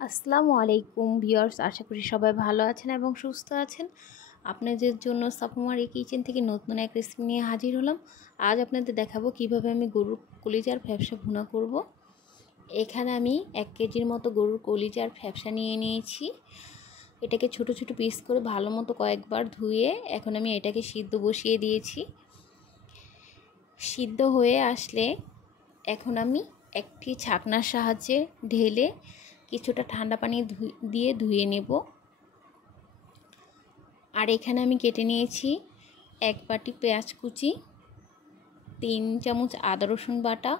আসসালামু আলাইকুম ভিউয়ার্স, আশা করি সবাই ভালো আছেন এবং সুস্থ আছেন। আপনাদের জন্য সাফুমার এই কিচেন থেকে নতুন এক রেসিপি নিয়ে হাজির হলাম। আজ আপনাদের দেখাবো কিভাবে আমি গরুর কলিজার ফ্যাপসা ভুনা করব। এখানে আমি 1 কেজির মতো গরুর কলিজার ফ্যাপসা নিয়ে নিয়েছি। এটাকে ছোট ছোট পিস করে ভালো মতো কয়েকবার ধুয়ে এখন আমি এটাকে সিদ্ধ বসিয়ে দিয়েছি। সিদ্ধ হয়ে আসলে এখন আমি একটি ছাকনার সাহায্যে ঢেলে কিছুটা ঠান্ডা পানি দিয়ে ধুয়ে নেব। আর এখানে আমি কেটে নিয়েছি 1 বাটি পেঁয়াজ কুচি, 3 চামচ আদা রসুন বাটা,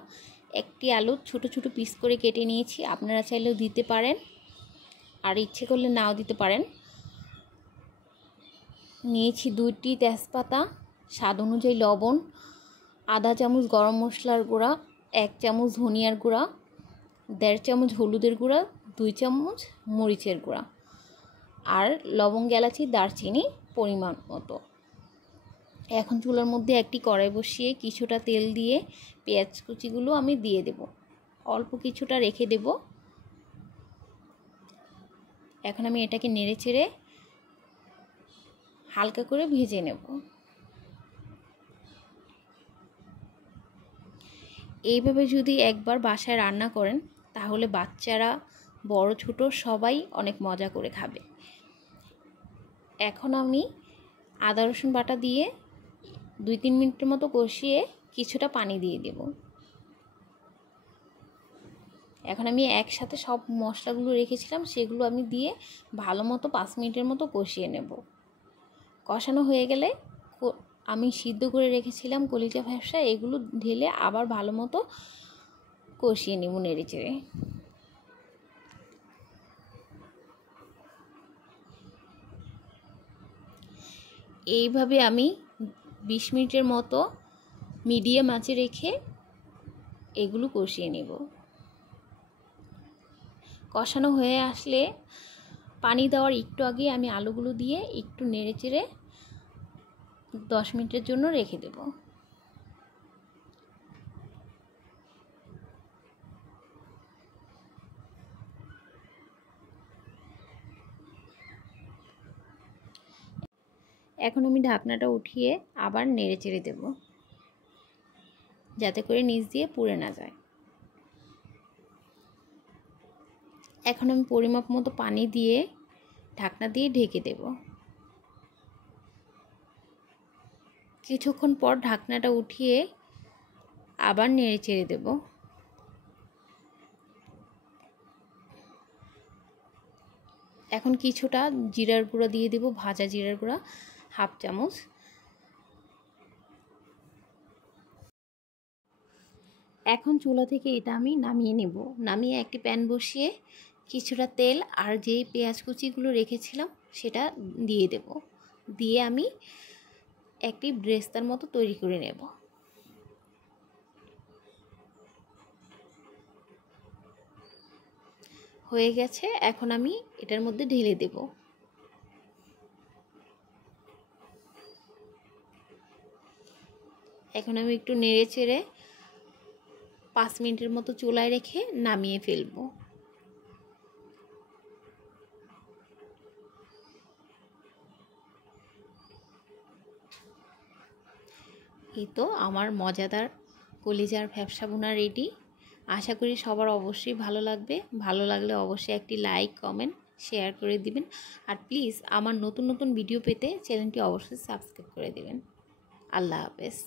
একটি আলু ছোট ছোট পিস করে কেটে নিয়েছি। আপনারা চাইলেও দিতে পারেন, আর ইচ্ছে করলে নাও দিতে পারেন। নিয়েছি 2টি তেজপাতা, স্বাদ অনুযায়ী লবণ, আধা চামচ গরম মশলার গুঁড়া, 1 চামচ ধনিয়ার গুঁড়া, 1.5 চামচ হলুদের গুঁড়া, 2 চামচ মরিচের গুঁড়া, আর লবঙ্গ, এলাচি, দারচিনি পরিমাণ মতো। এখন চুলার মধ্যে একটি কড়াই বসিয়ে কিছুটা তেল দিয়ে পেঁয়াজ কুচিগুলো আমি দিয়ে দেব। অল্প কিছুটা রেখে দেব। এখন আমি এটাকে নেড়ে চেড়ে হালকা করে ভেজে নেব। এইভাবে যদি একবার বাসায় রান্না করেন তাহলে বাচ্চারা, বড় ছোট সবাই অনেক মজা করে খাবে। এখন আমি আদা রসুন বাটা দিয়ে 2-3 মিনিটের মতো কষিয়ে কিছুটা পানি দিয়ে দেব। এখন আমি একসাথে সব মশলাগুলো রেখেছিলাম সেগুলো আমি দিয়ে ভালো মতো 5 মিনিটের মতো কষিয়ে নেব। কষানো হয়ে গেলে আমি সিদ্ধ করে রেখেছিলাম কলিজা ফ্যাপসা, এগুলো ঢেলে আবার ভালো মতো কষিয়ে নেব নেড়ে চেড়ে। এইভাবে আমি 20 মিনিটের মতো মিডিয়াম আঁচে রেখে এগুলো কষিয়ে নেব। কষানো হয়ে আসলে পানি দেওয়ার একটু আগে আমি আলুগুলো দিয়ে একটু নেড়ে চেড়ে 10 মিনিটের জন্য রেখে দেব। এখন আমি ঢাকনাটা উঠিয়ে আবার নেড়ে চেড়ে দেব, যাতে করে নিচ দিয়ে পুড়ে না যায়। এখন আমি পরিমাপ মতো পানি দিয়ে ঢাকনা দিয়ে ঢেকে দেব। কিছুক্ষণ পর ঢাকনাটা উঠিয়ে আবার নেড়ে চেড়ে দেব। এখন কিছুটা জিরার গুঁড়া দিয়ে দেব, ভাজা জিরার গুঁড়া 1/2 চামচ। এখন চুলা থেকে এটা আমি নামিয়ে নেব। নামিয়ে একটি প্যান বসিয়ে কিছুটা তেল আর যেই পেঁয়াজ কুচিগুলো রেখেছিলাম সেটা দিয়ে দেব। দিয়ে আমি একটি ব্রেস্তার মতো তৈরি করে নেব। হয়ে গেছে, এখন আমি এটার মধ্যে ঢেলে দেব। এখন আমি একটু নেড়ে চেড়ে 5 মিনিটের মতো চুলায় রেখে নামিয়ে ফেলবো। এই তো আমার মজাদার কলিজার ফ্যাপসা ভুনা রেডি। আশা করি সবার অবশ্যই ভালো লাগবে। ভালো লাগলে অবশ্যই একটি লাইক, কমেন্ট, শেয়ার করে দিবেন। আর প্লিজ আমার নতুন নতুন ভিডিও পেতে চ্যানেলটি অবশ্যই সাবস্ক্রাইব করে দিবেন। আল্লাহ হাফেজ।